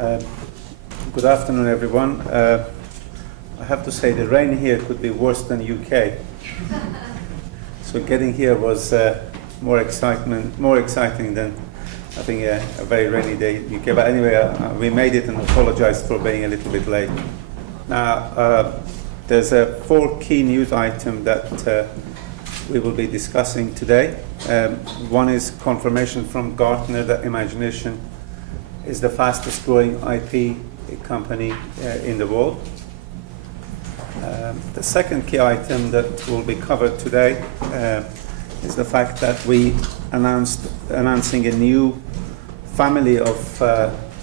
Uh, Good afternoon, everyone. I have to say the rain here could be worse than UK. So getting here was more exciting than I think a very rainy day in UK. But anyway, we made it and apologize for being a little bit late. Now, there's four key news items that we will be discussing today. One is confirmation from Gartner that Imgination is the fastest growing IP company in the world. The second key item that will be covered today is the fact that we announcing a new family of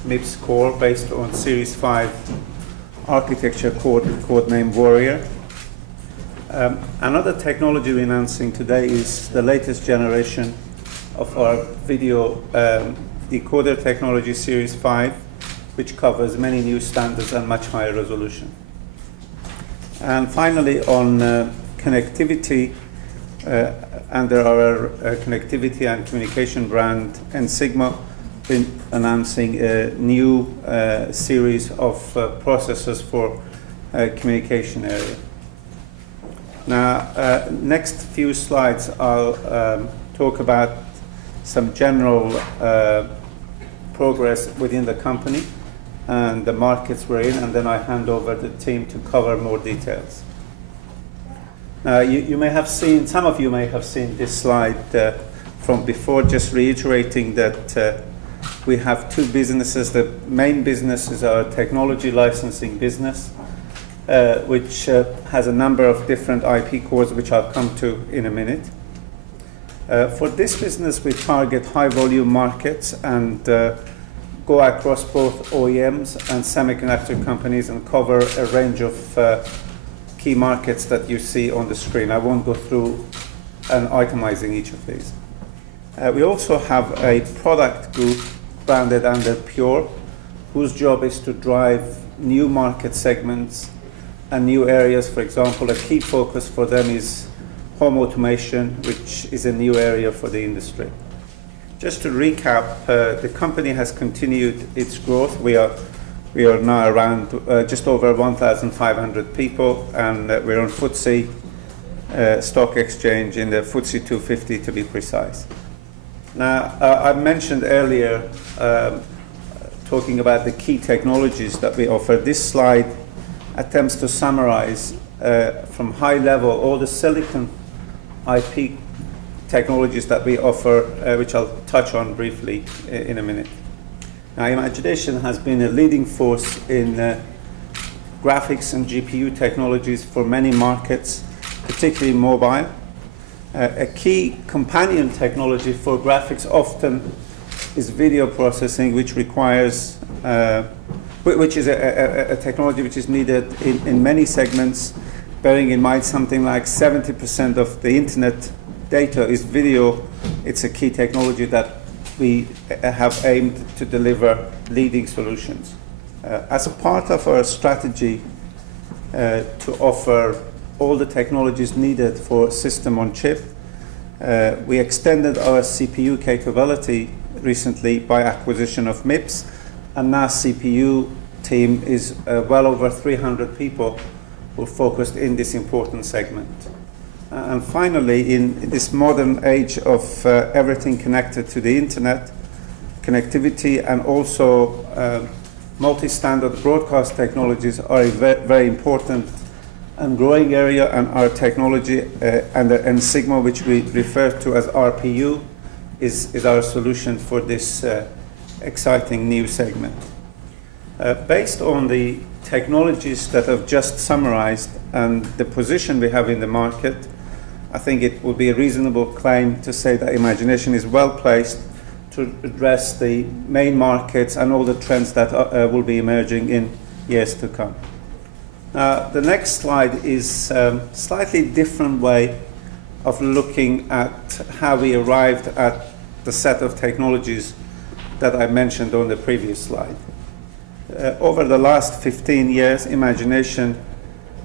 MIPS core based on Series 5 architecture codenamed Warrior. Another technology we're announcing today is the latest generation of our video decoder technology, Series 5, which covers many new standards and much higher resolution. And finally, on connectivity, under our connectivity and communication brand, Sigma, been announcing a new series of processors for communication area. Now, next few slides, I'll talk about some general progress within the company and the markets we're in, and then I hand over the team to cover more details. Now, you may have seen, some of you may have seen this slide from before, just reiterating that we have two businesses. The main business is our technology licensing business, which has a number of different IP cores, which I'll come to in a minute. For this business, we target high volume markets and go across both OEMs and semiconductor companies and cover a range of key markets that you see on the screen. I won't go through and itemizing each of these. We also have a product group branded under Pure, whose job is to drive new market segments and new areas. For example, a key focus for them is home automation, which is a new area for the industry. Just to recap, the company has continued its growth. We are now around just over 1,500 people, and we're on FTSE stock exchange in the FTSE 250 to be precise. Now, I mentioned earlier talking about the key technologies that we offer. This slide attempts to summarize from high level all the silicon IP technologies that we offer, which I'll touch on briefly in a minute. Now, Imgination has been a leading force in graphics and GPU technologies for many markets, particularly mobile. A key companion technology for graphics often is video processing, which requires, which is a technology which is needed in many segments, bearing in mind something like 70% of the internet data is video. It's a key technology that we have aimed to deliver leading solutions. As a part of our strategy to offer all the technologies needed for system on chip, we extended our CPU capability recently by acquisition of MIPS, and now CPU team is well over 300 people who are focused in this important segment. And finally, in this modern age of everything connected to the internet, connectivity and also multi-standard broadcast technologies are a very important and growing area, and our technology and Sigma, which we refer to as RPU, is our solution for this exciting new segment. Based on the technologies that I've just summarized and the position we have in the market, I think it would be a reasonable claim to say that Imgination is well placed to address the main markets and all the trends that will be emerging in years to come. The next slide is a slightly different way of looking at how we arrived at the set of technologies that I mentioned on the previous slide. Over the last 15 years, Imgination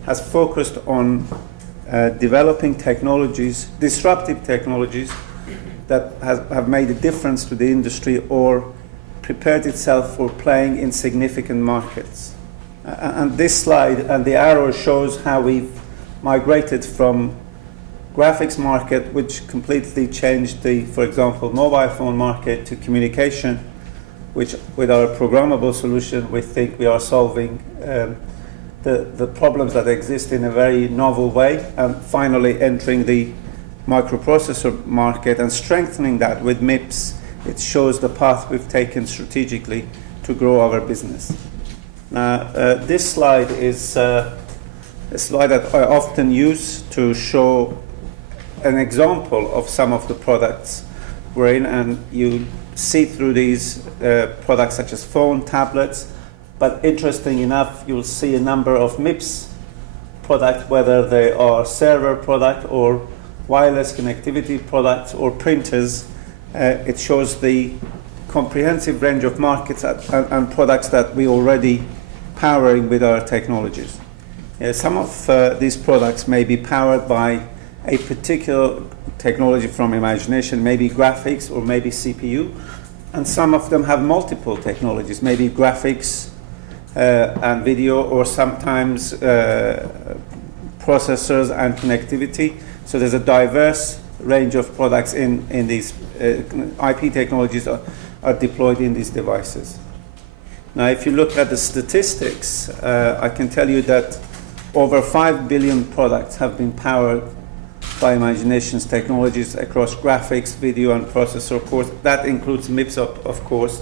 has focused on developing technologies, disruptive technologies that have made a difference to the industry or prepared itself for playing in significant markets. And this slide and the arrow shows how we've migrated from graphics market, which completely changed the, for example, mobile phone market, to communication, which with our programmable solution, we think we are solving the problems that exist in a very novel way, and finally entering the microprocessor market and strengthening that with MIPS. It shows the path we've taken strategically to grow our business. Now, this slide is a slide that I often use to show an example of some of the products we're in, and you see through these products such as phone, tablets, but interesting enough, you'll see a number of MIPS products, whether they are server product or wireless connectivity products or printers. It shows the comprehensive range of markets and products that we already powering with our technologies. Some of these products may be powered by a particular technology from Imgination, maybe graphics or maybe CPU, and some of them have multiple technologies, maybe graphics and video, or sometimes processors and connectivity. So there's a diverse range of products in these IP technologies are deployed in these devices. Now, if you look at the statistics, I can tell you that over 5 billion products have been powered by Imgination's technologies across graphics, video, and processor. Of course, that includes MIPS, of course.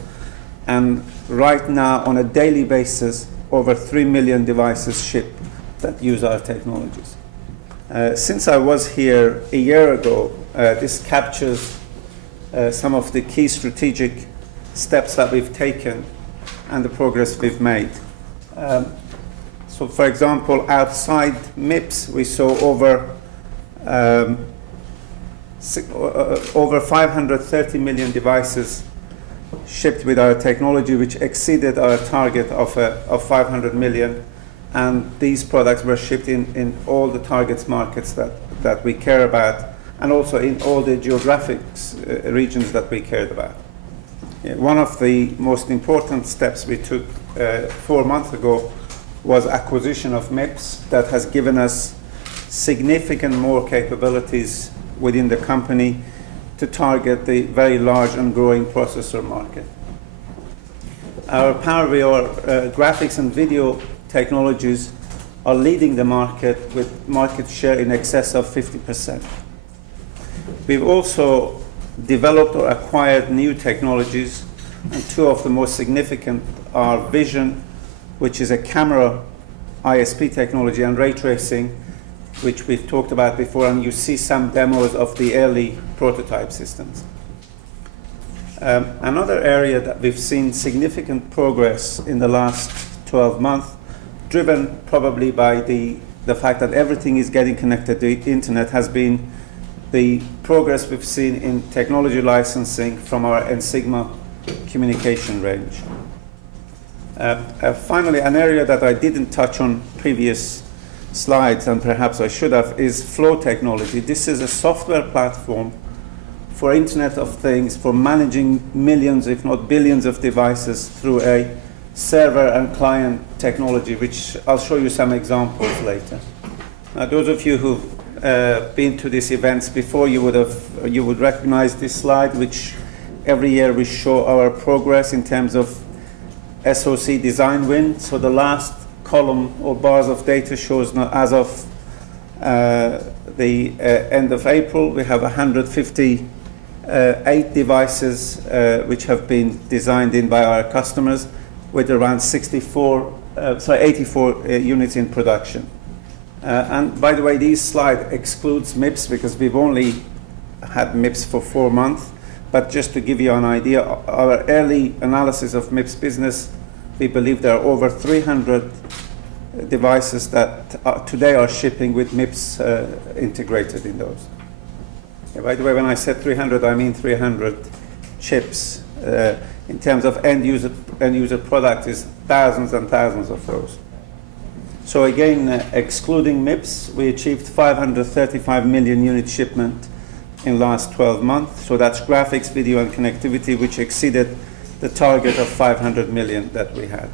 And right now, on a daily basis, over 3 million devices ship that use our technologies. Since I was here a year ago, this captures some of the key strategic steps that we've taken and the progress we've made. So, for example, outside MIPS, we saw over 530 million devices shipped with our technology, which exceeded our target of 500 million. And these products were shipped in all the targets markets that we care about, and also in all the geographic regions that we cared about. One of the most important steps we took 4 months ago was acquisition of MIPS, that has given us significant more capabilities within the company to target the very large and growing processor market. Our PowerVR graphics and video technologies are leading the market with market share in excess of 50%. We've also developed or acquired new technologies, and two of the most significant are vision, which is a camera ISP technology, and ray tracing, which we've talked about before, and you see some demos of the early prototype systems. Another area that we've seen significant progress in the last 12 months, driven probably by the fact that everything is getting connected to the internet, has been the progress we've seen in technology licensing from our Ensigma communication range. Finally, an area that I didn't touch on previous slides, and perhaps I should have, is flow technology. This is a software platform for Internet of Things, for managing millions, if not billions, of devices through a server and client technology, which I'll show you some examples later. Now, those of you who've been to these events before, you would recognize this slide, which every year we show our progress in terms of SoC design win. So the last column or bars of data shows now, as of the end of April, we have 158 devices which have been designed in by our customers, with around 84 units in production. And by the way, this slide excludes MIPS because we've only had MIPS for 4 months. But just to give you an idea, our early analysis of MIPS business, we believe there are over 300 devices that today are shipping with MIPS integrated in those. By the way, when I said 300, I mean 300 chips. In terms of end user product, is thousands and thousands of those. So again, excluding MIPS, we achieved 535 million unit shipment in last 12 months. So that's graphics, video, and connectivity, which exceeded the target of 500 million that we had.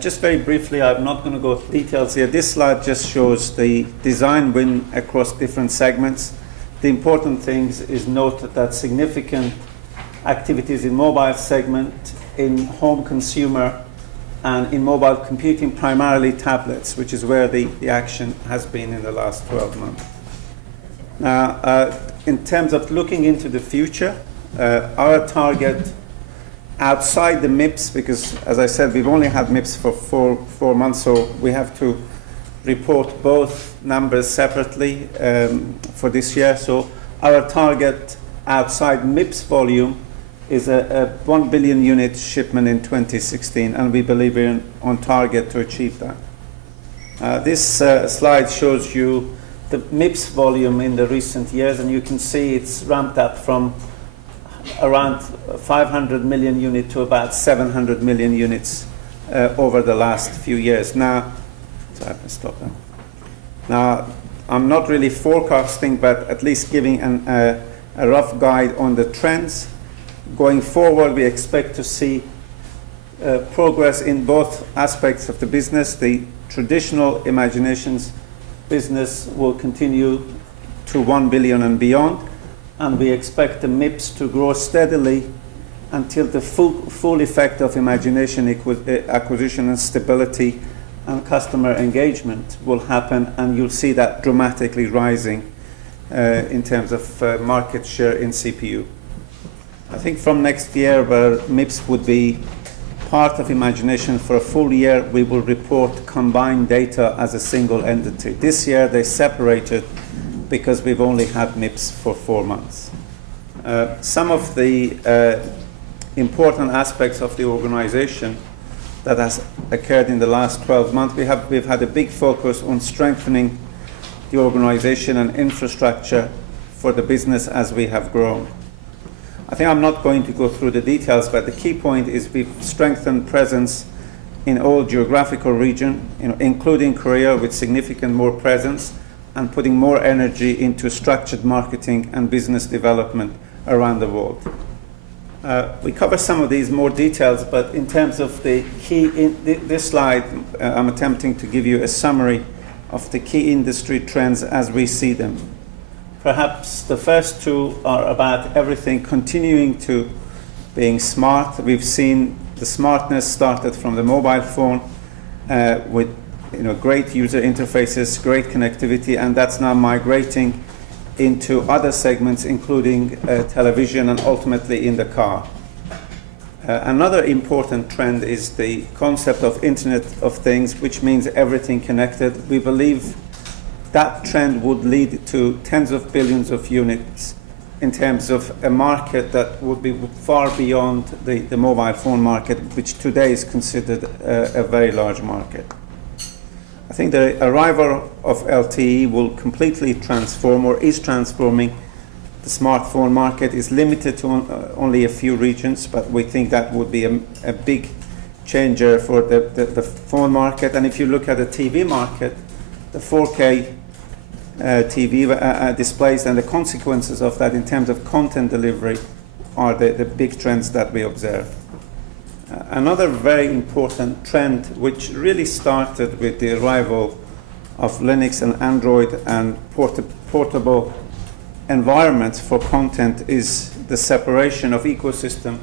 Just very briefly, I'm not going to go through details here. This slide just shows the design win across different segments. The important things is note that significant activities in mobile segment, in home consumer, and in mobile computing, primarily tablets, which is where the action has been in the last 12 months. Now, in terms of looking into the future, our target outside the MIPS, because as I said, we've only had MIPS for four months, so we have to report both numbers separately for this year. So our target outside MIPS volume is a 1 billion unit shipment in 2016, and we believe we're on target to achieve that. This slide shows you the MIPS volume in the recent years, and you can see it's ramped up from around 500 million units to about 700 million units over the last few years. Now, sorry, I can stop that. Now, I'm not really forecasting, but at least giving a rough guide on the trends. Going forward, we expect to see progress in both aspects of the business. The traditional Imaginations business will continue to 1 billion and beyond, and we expect the MIPS to grow steadily until the full effect of Imagination acquisition and stability and customer engagement will happen, and you'll see that dramatically rising in terms of market share in CPU. I think from next year, where MIPS would be part of Imagination for a full year, we will report combined data as a single entity. This year they separated because we've only had MIPS for 4 months. Some of the important aspects of the organization that has occurred in the last 12 months, we've had a big focus on strengthening the organization and infrastructure for the business as we have grown. I think I'm not going to go through the details, but the key point is we've strengthened presence in all geographical regions, including Korea, with significant more presence, and putting more energy into structured marketing and business development around the world. We cover some of these more details, but in terms of the key, this slide, I'm attempting to give you a summary of the key industry trends as we see them. Perhaps the first two are about everything continuing to being smart. We've seen the smartness started from the mobile phone with great user interfaces, great connectivity, and that's now migrating into other segments, including television and ultimately in the car. Another important trend is the concept of Internet of Things, which means everything connected. We believe that trend would lead to tens of billions of units in terms of a market that would be far beyond the mobile phone market, which today is considered a very large market. I think the arrival of LTE will completely transform, or is transforming, the smartphone market. Is limited to only a few regions, but we think that would be a big changer for the phone market. And if you look at the TV market, the 4K TV displays and the consequences of that in terms of content delivery are the big trends that we observe. Another very important trend, which really started with the arrival of Linux and Android and portable environments for content, is the separation of ecosystem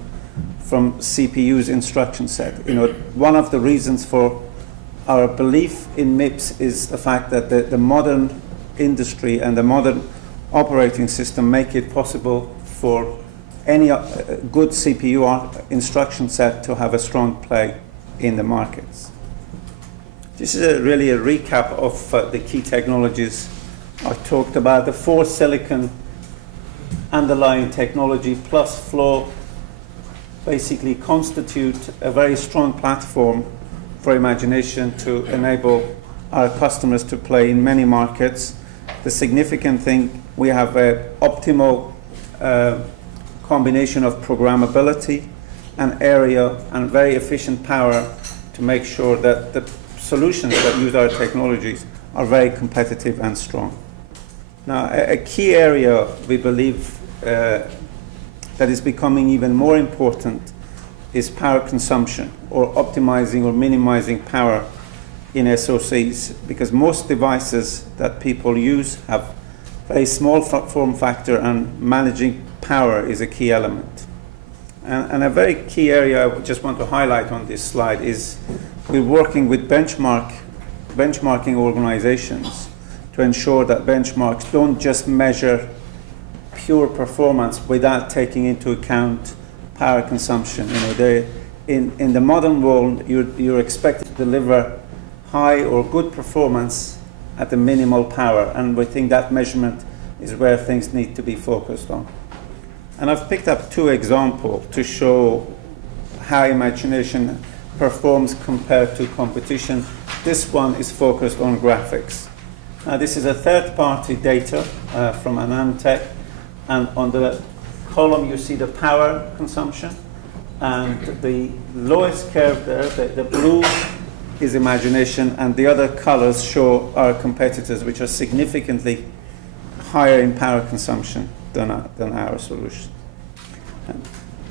from CPU's instruction set. One of the reasons for our belief in MIPS is the fact that the modern industry and the modern operating system make it possible for any good CPU instruction set to have a strong play in the markets. This is really a recap of the key technologies I talked about. The 4 silicon underlying technology plus flow basically constitute a very strong platform for Imagination to enable our customers to play in many markets. The significant thing, we have an optimal combination of programmability and area and very efficient power to make sure that the solutions that use our technologies are very competitive and strong. Now, a key area we believe that that is becoming even more important is power consumption, or optimizing or minimizing power in SoCs, because most devices that people use have very small form factor, and managing power is a key element. And a very key area I just want to highlight on this slide is we're working with benchmarking organizations to ensure that benchmarks don't just measure pure performance without taking into account power consumption. In the modern world, you're expected to deliver high or good performance at the minimal power, and we think that measurement is where things need to be focused on. And I've picked up two examples to show how Imgination performs compared to competition. This one is focused on graphics. Now, this is a third-party data from Anantech, and on the column you see the power consumption, and the lowest curve there, the blue, is Imgination, and the other colors show our competitors, which are significantly higher in power consumption than our solution. And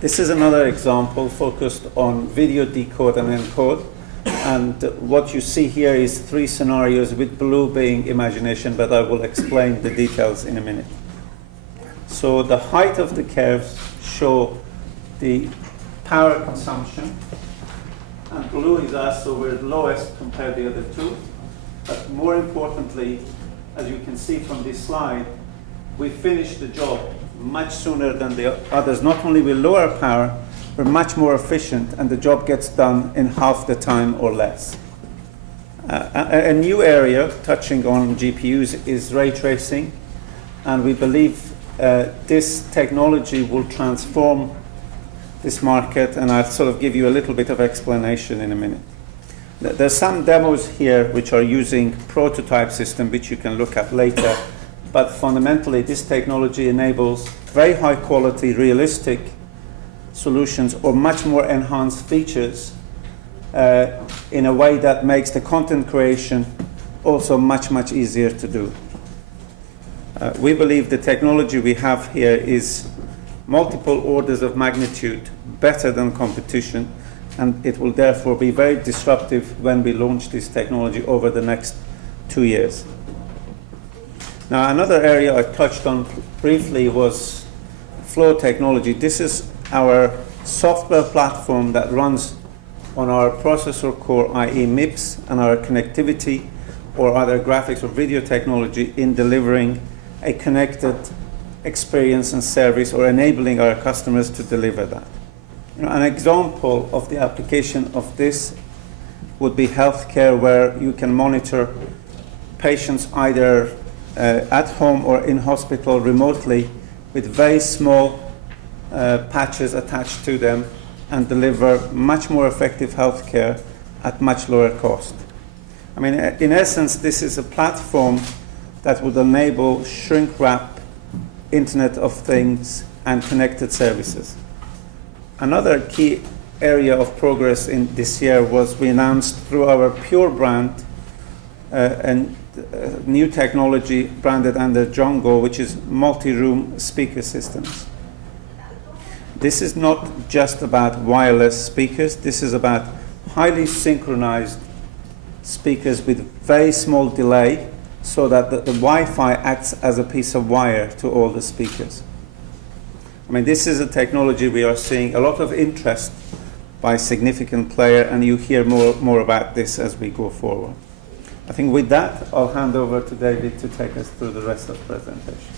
this is another example focused on video decode and encode. And what you see here is three scenarios, with blue being Imgination, but I will explain the details in a minute. So the height of the curves show the power consumption, and blue is us, so we're lowest compared to the other two. But more importantly, as you can see from this slide, we finish the job much sooner than the others. Not only with lower power, we're much more efficient, and the job gets done in half the time or less. A new area touching on GPUs is ray tracing, and we believe this technology will transform this market, and I'll sort of give you a little bit of explanation in a minute. There's some demos here which are using prototype system, which you can look at later, but fundamentally this technology enables very high quality, realistic solutions, or much more enhanced features in a way that makes the content creation also much, much easier to do. We believe the technology we have here is multiple orders of magnitude better than competition, and it will therefore be very disruptive when we launch this technology over the next 2 years. Now, another area I touched on briefly was flow technology. This is our software platform that runs on our processor core, i.e. MIPS, and our connectivity or other graphics or video technology in delivering a connected experience and service, or enabling our customers to deliver that. An example of the application of this would be healthcare, where you can monitor patients either at home or in hospital remotely with very small patches attached to them, and deliver much more effective healthcare at much lower cost. I mean, in essence, this is a platform that would enable shrink-wrap Internet of Things and connected services. Another key area of progress in this year was we announced through our Pure brand a new technology branded under Django, which is multi-room speaker systems. This is not just about wireless speakers. This is about highly synchronized speakers with very small delay, so that the Wi-Fi acts as a piece of wire to all the speakers. I mean, this is a technology we are seeing a lot of interest by significant player, and you hear more about this as we go forward. I think with that, I'll hand over to David to take us through the rest of the presentation.